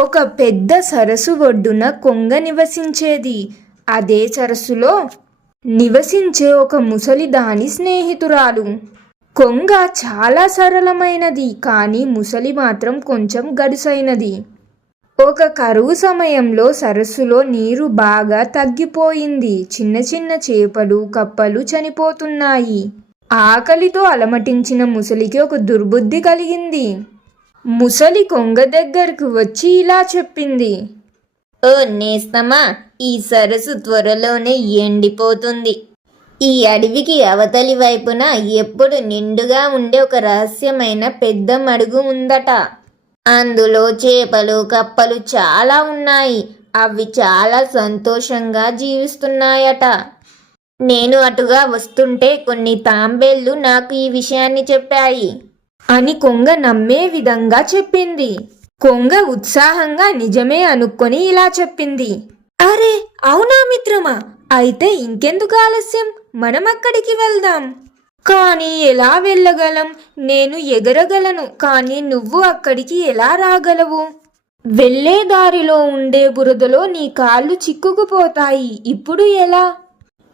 ఒక పెద్ద సరస్సు ఒడ్డున కొంగ నివసించేది. అదే సరస్సులో నివసించే ఒక ముసలి దాని స్నేహితురాలు. కొంగ చాలా సరళమైనది కానీ ముసలి మాత్రం కొంచెం గడుసైనది. ఒక కరువు సమయంలో సరస్సులో నీరు బాగా తగ్గిపోయింది. చిన్న చిన్న చేపలు కప్పలు చనిపోతున్నాయి. ఆకలితో అలమటించిన ముసలికి ఒక దుర్బుద్ధి కలిగింది. ముసలి కొంగ దగ్గరకు వచ్చి ఇలా చెప్పింది. ఓ నేస్తమా ఈ సరస్సు త్వరలోనే ఎండిపోతుంది. ఈ అడవికి అవతలి వైపున ఎప్పుడు నిండుగా ఉండే ఒక రహస్యమైన పెద్ద మడుగు ఉందట. అందులో చేపలు కప్పలు చాలా ఉన్నాయి. అవి చాలా సంతోషంగా జీవిస్తున్నాయట. నేను అటుగా వస్తుంటే కొన్ని తాంబేళ్ళు నాకు ఈ విషయాన్ని చెప్పాయి. అని కొంగ నమ్మే విధంగా చెప్పింది. కొంగ ఉత్సాహంగా నిజమే అనుకొని ఇలా చెప్పింది. అరే అవునా మిత్రమా? అయితే ఇంకెందుకు ఆలస్యం? మనం అక్కడికి వెళ్దాం. కానీ ఎలా వెళ్ళగలం? నేను ఎగరగలను. కానీ నువ్వు అక్కడికి ఎలా రాగలవు? వెళ్ళే దారిలో ఉండే బురదలో నీ కాళ్ళు చిక్కుకుపోతాయి. ఇప్పుడు ఎలా?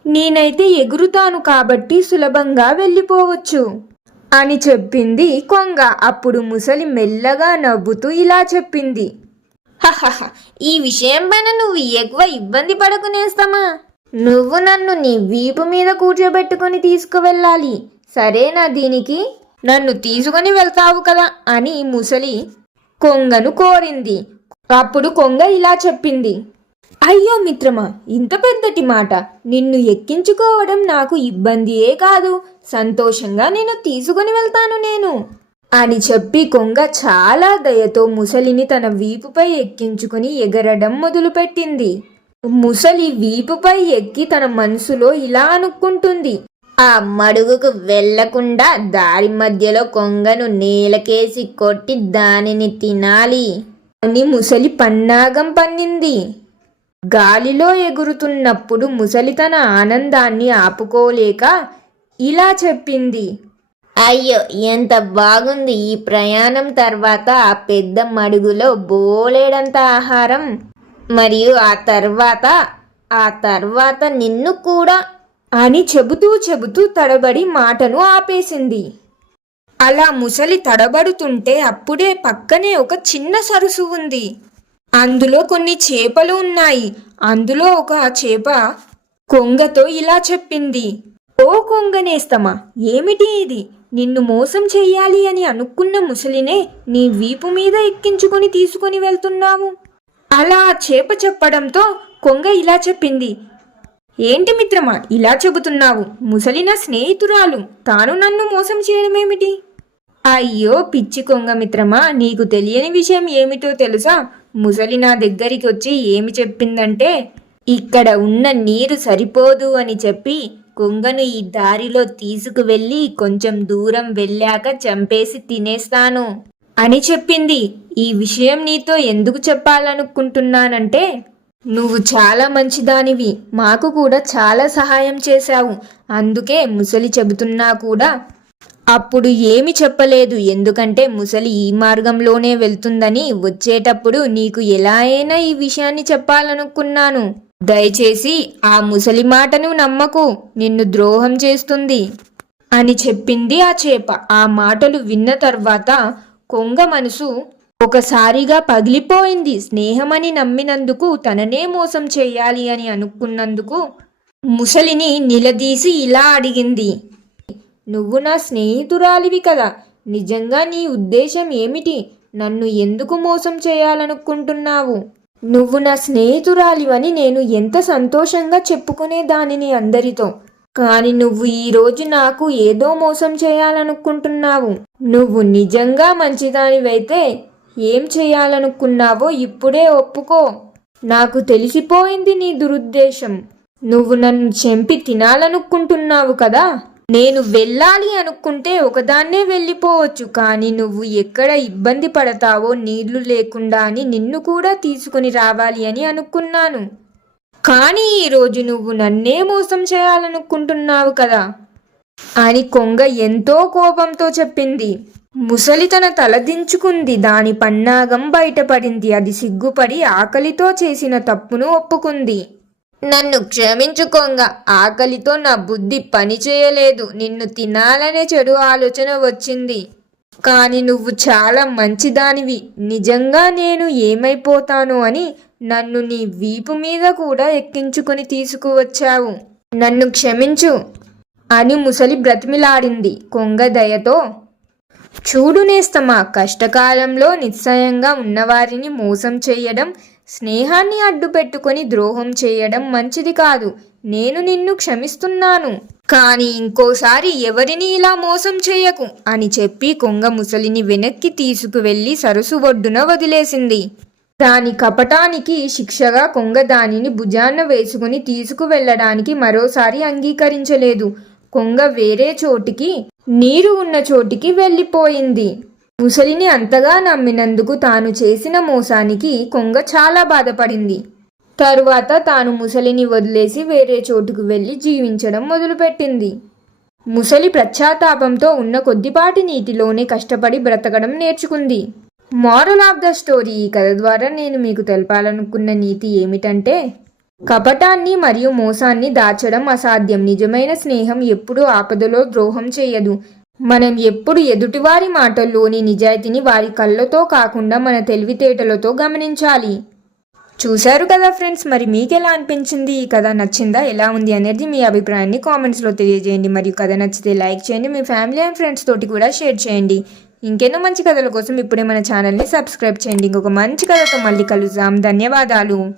నేనైతే ఎగురుతాను కాబట్టి సులభంగా వెళ్ళిపోవచ్చు. అని చెప్పింది కొంగ. అప్పుడు ముసలి మెల్లగా నవ్వుతూ ఇలా చెప్పింది. హహహ, ఈ విషయం పైన నువ్వు ఎక్కువ ఇబ్బంది పడకునేస్తామా నువ్వు నన్ను నీ వీపు మీద కూర్చోబెట్టుకుని తీసుకువెళ్ళాలి. సరేనా దీనికి? నన్ను తీసుకొని వెళ్తావు కదా అని ముసలి కొంగను కోరింది. అప్పుడు కొంగ ఇలా చెప్పింది. అయ్యో మిత్రమా ఇంత పెద్దటి మాట. నిన్ను ఎక్కించుకోవడం నాకు ఇబ్బందియే కాదు. సంతోషంగా నేను తీసుకొని వెళ్తాను నేను. అని చెప్పి కొంగ చాలా దయతో ముసలిని తన వీపుపై ఎక్కించుకుని ఎగరడం మొదలుపెట్టింది. ముసలి వీపుపై ఎక్కి తన మనసులో ఇలా అనుకుంటుంది. ఆ మడుగుకు వెళ్ళకుండా దారి మధ్యలో కొంగను నేలకేసి కొట్టి దానిని తినాలి అని ముసలి పన్నాగం పన్నింది. గాలిలో ఎగురుతున్నప్పుడు ముసలి తన ఆనందాన్ని ఆపుకోలేక ఇలా చెప్పింది. అయ్యో ఎంత బాగుంది ఈ ప్రయాణం తర్వాత ఆ పెద్ద మడుగులో బోలెడంత ఆహారం. మరియు ఆ తర్వాత ఆ తర్వాత నిన్ను కూడా అని చెబుతూ చెబుతూ తడబడి మాటను ఆపేసింది. అలా ముసలి తడబడుతుంటే అప్పుడే పక్కనే ఒక చిన్న సరస్సు ఉంది. అందులో కొన్ని చేపలు ఉన్నాయి. అందులో ఒక చేప కొంగతో ఇలా చెప్పింది. ఓ కొంగనేస్తమా ఏమిటి ఇది? నిన్ను మోసం చెయ్యాలి అని అనుకున్న ముసలినే నీ వీపు మీద ఎక్కించుకొని తీసుకొని వెళ్తున్నావు. అలా చేప చెప్పడంతో కొంగ ఇలా చెప్పింది. ఏంటి మిత్రమా ఇలా చెబుతున్నావు? ముసలి నా స్నేహితురాలు తాను నన్ను మోసం చేయడమేమిటి? అయ్యో పిచ్చి కొంగ మిత్రమా నీకు తెలియని విషయం ఏమిటో తెలుసా? ముసలి నా దగ్గరికి వచ్చి ఏమి చెప్పిందంటే ఇక్కడ ఉన్న నీరు సరిపోదు అని చెప్పి కొంగను ఈ దారిలో తీసుకువెళ్ళి కొంచెం దూరం వెళ్ళాక చంపేసి తినేస్తాను. అని చెప్పింది. ఈ విషయం నీతో ఎందుకు చెప్పాలనుకుంటున్నానంటే నువ్వు చాలా మంచిదానివి. మాకు కూడా చాలా సహాయం చేశావు. అందుకే ముసలి చెబుతున్నా కూడా. అప్పుడు ఏమి చెప్పలేదు. ఎందుకంటే ముసలి ఈ మార్గంలోనే వెళ్తుందని వచ్చేటప్పుడు నీకు ఎలా అయినా ఈ విషయాన్ని చెప్పాలనుకున్నాను. దయచేసి ఆ ముసలి మాటను నమ్మకు నిన్ను ద్రోహం చేస్తుంది. అని చెప్పింది ఆ చేప. ఆ మాటలు విన్న తర్వాత కొంగ మనసు ఒకసారిగా పగిలిపోయింది. స్నేహమని నమ్మినందుకు తననే మోసం చేయాలి అని అనుకున్నందుకు ముసలిని నిలదీసి ఇలా అడిగింది. నువ్వు నా స్నేహితురాలివి కదా. నిజంగా నీ ఉద్దేశం ఏమిటి? నన్ను ఎందుకు మోసం చేయాలనుకుంటున్నావు? నువ్వు నా స్నేహితురాలివని నేను ఎంత సంతోషంగా చెప్పుకునే దానిని అందరితో. కాని నువ్వు ఈరోజు నాకు ఏదో మోసం చేయాలనుకుంటున్నావు. నువ్వు నిజంగా మంచిదానివైతే ఏం చేయాలనుకున్నావో ఇప్పుడే ఒప్పుకో. నాకు తెలిసిపోయింది నీ దురుద్దేశం. నువ్వు నన్ను చెంపి తినాలనుకుంటున్నావు కదా? నేను వెళ్ళాలి అనుకుంటే ఒకదాన్నే వెళ్ళిపోవచ్చు కానీ నువ్వు ఎక్కడ ఇబ్బంది పడతావో నీళ్ళు లేకుండా అని నిన్ను కూడా తీసుకుని రావాలి అని అనుకున్నాను. కానీ ఈరోజు నువ్వు నన్నే మోసం చేయాలనుకుంటున్నావు కదా అని కొంగ ఎంతో కోపంతో చెప్పింది. ముసలి తన తలదించుకుంది దాని పన్నాగం బయటపడింది. అది సిగ్గుపడి ఆకలితో చేసిన తప్పును ఒప్పుకుంది. నన్ను క్షమించుకోంగా. ఆకలితో నా బుద్ధి పని చేయలేదు. నిన్ను తినాలనే చెడు ఆలోచన వచ్చింది. కాని నువ్వు చాలా మంచిదానివి. నిజంగా నేను ఏమైపోతాను అని నన్ను నీ వీపు మీద కూడా ఎక్కించుకొని తీసుకువచ్చావు. నన్ను క్షమించు అని ముసలి బ్రతిమిలాడింది కొంగ దయతో. చూడు నేస్తమా కష్టకాలంలో నిశ్చయంగా ఉన్నవారిని మోసం చేయడం స్నేహాన్ని అడ్డు పెట్టుకొని ద్రోహం చేయడం మంచిది కాదు. నేను నిన్ను క్షమిస్తున్నాను. కానీ ఇంకోసారి ఎవరిని ఇలా మోసం చేయకు అని చెప్పి కొంగ ముసలిని వెనక్కి తీసుకువెళ్ళి సరస్సు ఒడ్డున వదిలేసింది. దాని కపటానికి శిక్షగా కొంగ దానిని భుజాన వేసుకుని తీసుకువెళ్ళడానికి మరోసారి అంగీకరించలేదు. కొంగ వేరే చోటికి నీరు ఉన్న చోటికి వెళ్ళిపోయింది. ముసలిని అంతగా నమ్మినందుకు తాను చేసిన మోసానికి కొంగ చాలా బాధపడింది. తరువాత తాను ముసలిని వదిలేసి వేరే చోటుకు వెళ్ళి జీవించడం మొదలుపెట్టింది. ముసలి పశ్చాత్తాపంతో ఉన్న కొద్దిపాటి నీటిలోనే కష్టపడి బ్రతకడం నేర్చుకుంది. మారల్ ఆఫ్ ద స్టోరీ ఈ కథ ద్వారా నేను మీకు తెలపాలనుకున్న నీతి ఏమిటంటే కపటాన్ని మరియు మోసాన్ని దాచడం అసాధ్యం. నిజమైన స్నేహం ఎప్పుడూ ఆపదలో ద్రోహం చేయదు. మనం ఎప్పుడు ఎదుటివారి మాటల్లోని నిజాయితీని వారి కళ్ళతో కాకుండా మన తెలివితేటలతో గమనించాలి. చూశారు కదా ఫ్రెండ్స్ మరి మీకు ఎలా అనిపించింది? ఈ కథ నచ్చిందా? ఎలా ఉంది అనేది మీ అభిప్రాయాన్ని కామెంట్స్లో తెలియజేయండి. మరియు కథ నచ్చితే లైక్ చేయండి మీ ఫ్యామిలీ అండ్ ఫ్రెండ్స్ తోటి కూడా షేర్ చేయండి. ఇంకెన్నో మంచి కథల కోసం ఇప్పుడే మన ఛానల్ని సబ్స్క్రైబ్ చేయండి. ఇంకొక మంచి కథతో మళ్ళీ కలుద్దాం. ధన్యవాదాలు.